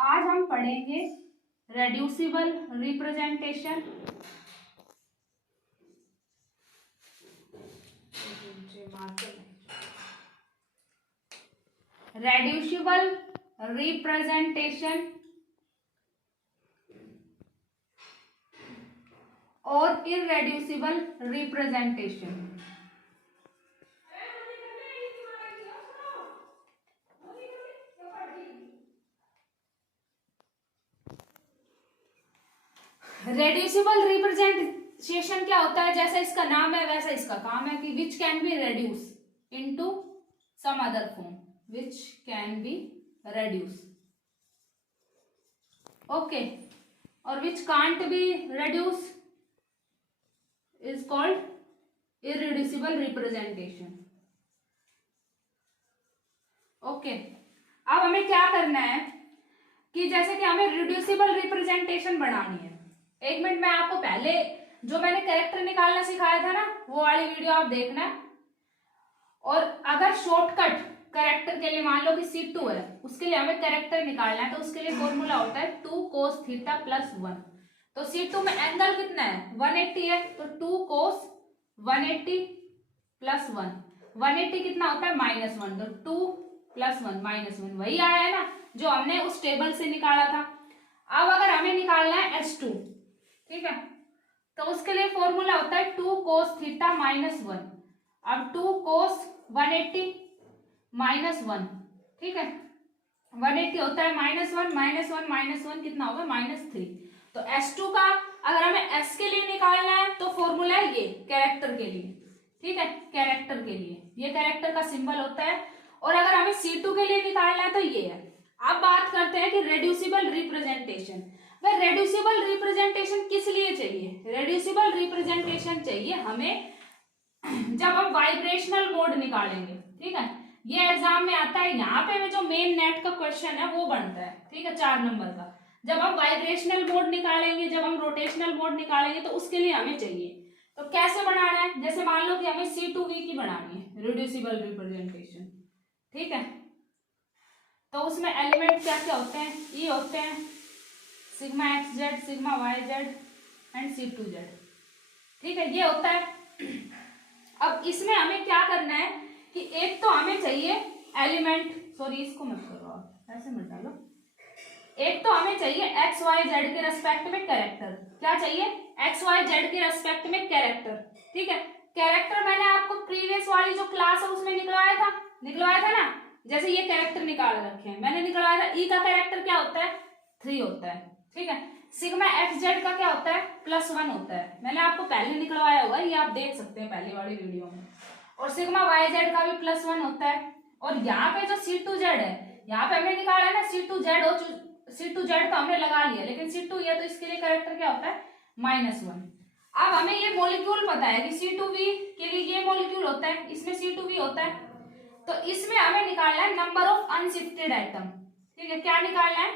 आज हम पढ़ेंगे रेड्यूसिबल रिप्रेजेंटेशन। रेड्यूसिबल रिप्रेजेंटेशन और इररेड्यूसिबल रिप्रेजेंटेशन। रेड्यूसिबल रिप्रेजेंटेशन क्या होता है? जैसा इसका नाम है वैसा इसका काम है कि which can be reduce into some other form, which can be reduce, okay, और which can't be reduce is called irreducible representation. Okay, अब हमें क्या करना है कि जैसे कि हमें रिड्यूसिबल रिप्रेजेंटेशन बनानी है। एक मिनट, मैं आपको पहले जो मैंने कैरेक्टर निकालना सिखाया था ना, वो वाली वीडियो आप देखना। और अगर शॉर्टकट कैरेक्टर के लिए मान लो कि C2 है, उसके लिए हमें कैरेक्टर निकालना है, तो उसके लिए फॉर्मूला होता है 2 cos थीटा प्लस 1। तो C2 में एंगल कितना है? 180 है, तो 2 cos 180 प्लस 1। 180 कितना होता है? -1, तो 2 प्लस 1 -1, वही आया है ना जो हमने उस टेबल से निकाला था। अब अगर हमें निकालना है S2, ठीक है, तो उसके लिए फॉर्मूला होता है 2 cos थीटा माइनस 1। अब 2 cos 180 -1, ठीक है, 180 होता है -1 -1 कितना होगा? -3। तो S2 का अगर हमें S के लिए निकालना है तो फॉर्मूला है ये कैरेक्टर के लिए, ठीक है, कैरेक्टर के लिए ये कैरेक्टर का सिंबल होता है। और अगर हमें C2 के लिए निकालना है तो ये है। अब बात करते हैं कि रेड्यूसिबल रिप्रेजेंटेशन। वह रेड्यूसिबल रिप्रेजेंटेशन किस लिए चाहिए? रेड्यूसिबल रिप्रेजेंटेशन चाहिए हमें जब हम वाइब्रेशनल मोड निकालेंगे, ठीक है, ये एग्जाम में आता है। यहाँ पे जो मेन नेट का क्वेश्चन है वो बनता है, ठीक है, 4 नंबर का। जब हम वाइब्रेशनल मोड निकालेंगे, जब हम रोटेशनल मोड निकालेंगे, तो उसके लिए हमें चाहिए। तो कैसे बनाना है? जैसे मान लो कि हमें C2V की बनानी है रेड्यूसिबल रिप्रेजेंटेशन, ठीक है, तो उसमें एलिमेंट क्या क्या होते हैं? ये होते हैं sigma XZ, sigma YZ and C2Z, ठीक है, ये होता है। अब इसमें हमें क्या करना है कि एक तो हमें चाहिए एलिमेंट, सॉरी इसको मत करो आप, ऐसे मत डालो। एक तो हमें चाहिए XYZ के रेस्पेक्ट में कैरेक्टर। क्या चाहिए? XYZ के रेस्पेक्ट में कैरेक्टर, ठीक है। कैरेक्टर मैंने आपको प्रीवियस वाली जो क्लास है उसमें निकलवाया था ना। जैसे ये कैरेक्टर निकाल रखे हैं, मैंने निकलवाया था। ई का कैरेक्टर क्या होता है? 3 होता है, ठीक है। सिग्मा XZ का क्या होता है? +1 होता है। मैंने आपको पहले निकलवाया होगा, ये आप देख सकते हैं पहले वाली वीडियो में। और सिग्मा YZ का भी +1 होता है। और यहाँ पे जो C2Z है, यहाँ पे हमने निकाला है ना C2Z, और C2Z तो हमने लगा लिया, लेकिन C2 ये, तो इसके लिए कैरेक्टर क्या होता है? -1। अब हमें ये मॉलिक्यूल पता है कि C2V के लिए ये मॉलिक्यूल होता है, इसमें C2V होता है। तो इसमें हमें निकालना है नंबर ऑफ अनशिफ्टेड एटम, ठीक है। क्या निकालना है?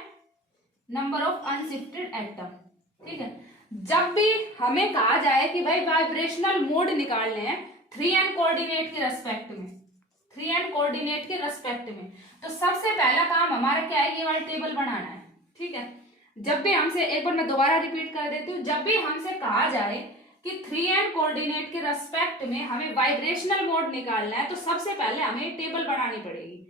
नंबर ऑफ अनशिफ्टेड एटम, ठीक है। जब भी हमें कहा जाए कि भाई वाइब्रेशनल मोड निकालने हैं 3n कोऑर्डिनेट के रेस्पेक्ट में, 3n कोऑर्डिनेट के रेस्पेक्ट में, तो सबसे पहला काम हमारा क्या है? ये वाला टेबल बनाना है, ठीक है। जब भी हमसे, एक बार मैं दोबारा रिपीट कर देती हूँ, जब भी हमसे कहा जाए कि 3n कोऑर्डिनेट के रेस्पेक्ट में हमें वाइब्रेशनल मोड निकालना है, तो सबसे पहले हमें टेबल बनानी पड़ेगी।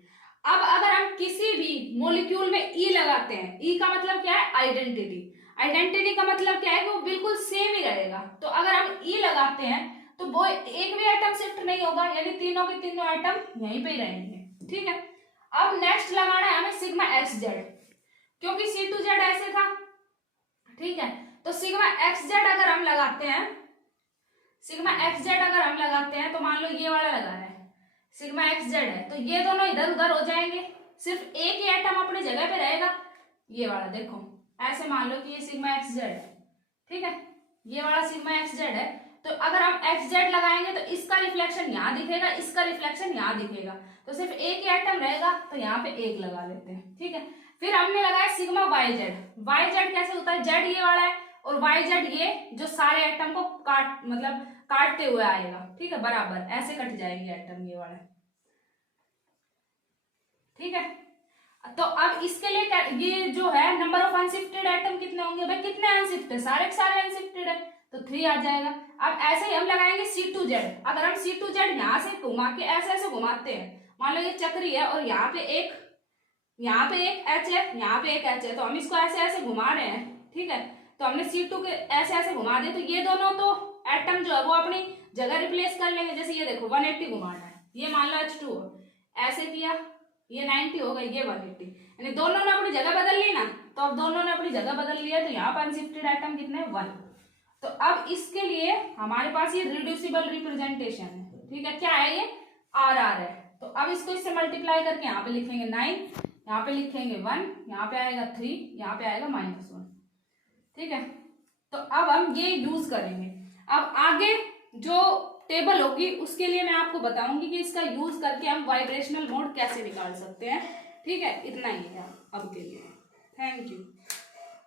अब अगर हम किसी भी मॉलिक्यूल में ई लगाते हैं, ई का मतलब क्या है? आइडेंटिटी। आइडेंटिटी का मतलब क्या है कि वो बिल्कुल सेम ही रहेगा। तो अगर हम ई लगाते हैं तो वो एक भी आइटम शिफ्ट नहीं होगा, यानी तीनों के तीनों आइटम यहीं पे ही रहेंगे, ठीक है। अब नेक्स्ट लगाना है हमें सिग्मा XZ, क्योंकि C2Z ऐसे था, ठीक है। तो सिग्मा XZ अगर हम लगाते हैं, सिग्मा XZ अगर हम लगाते हैं, तो मान लो ये वाला लगा है, सिग्मा XZ है, तो ये दोनों इधर उधर हो जाएंगे, सिर्फ एक ही एटम अपनी जगह पे रहेगा, ये वाला। देखो ऐसे मान लो कि ये सिग्मा XZ है, ठीक है, ये वाला सिग्मा XZ है। तो अगर हम XZ लगाएंगे तो इसका रिफ्लेक्शन यहाँ दिखेगा, इसका रिफ्लेक्शन यहाँ दिखेगा, तो सिर्फ एक ही एटम रहेगा, तो यहाँ पे एक लगा लेते हैं, ठीक है। फिर हमने लगाया सिग्मा YZ। YZ कैसे होता है? Z ये वाला है, और YZ ये जो सारे एटम को काटते हुए आएगा, ठीक है, बराबर ऐसे कट जाएगी एटम, ये वाला, ठीक है। तो अब इसके लिए ये जो है नंबर ऑफ अनशिफ्टेड एटम कितने होंगे भाई, कितने अनशिफ्टेड, सारे के सारे अनशिफ्टेड है तो 3 आ जाएगा। अब ऐसे ही हम लगाएंगे C2Z। अगर हम C2Z यहाँ से घुमा के ऐसे ऐसे घुमाते हैं, मान लो ये चक्री है और यहाँ पे एक H है, यहाँ पे एक H है, तो हम इसको ऐसे ऐसे घुमा रहे हैं, ठीक है। तो हमने C2 के ऐसे ऐसे घुमा दिए, तो ये दोनों तो एटम जो है वो अपनी जगह रिप्लेस कर लेंगे। जैसे ये देखो 180 घुमाना है, ये मान लो H2 हो, ऐसे किया, ये 90 हो गई, ये 180, यानी दोनों ने अपनी जगह बदल ली ना। तो अब दोनों ने अपनी जगह बदल लिया, तो यहाँ पर अनशिफ्टेड एटम कितने हैं 1। तो अब इसके लिए हमारे पास ये रिड्यूसिबल रिप्रेजेंटेशन है, ठीक है। क्या है ये, RR है। तो अब इसको इससे मल्टीप्लाई करके यहाँ पे लिखेंगे 9, यहाँ पे लिखेंगे 1, यहाँ पे आएगा 3, यहाँ पे आएगा -1, ठीक है। तो अब हम ये यूज करेंगे। अब आगे जो टेबल होगी उसके लिए मैं आपको बताऊंगी कि इसका यूज करके हम वाइब्रेशनल मोड कैसे निकाल सकते हैं, ठीक है। इतना ही है अब के लिए, थैंक यू।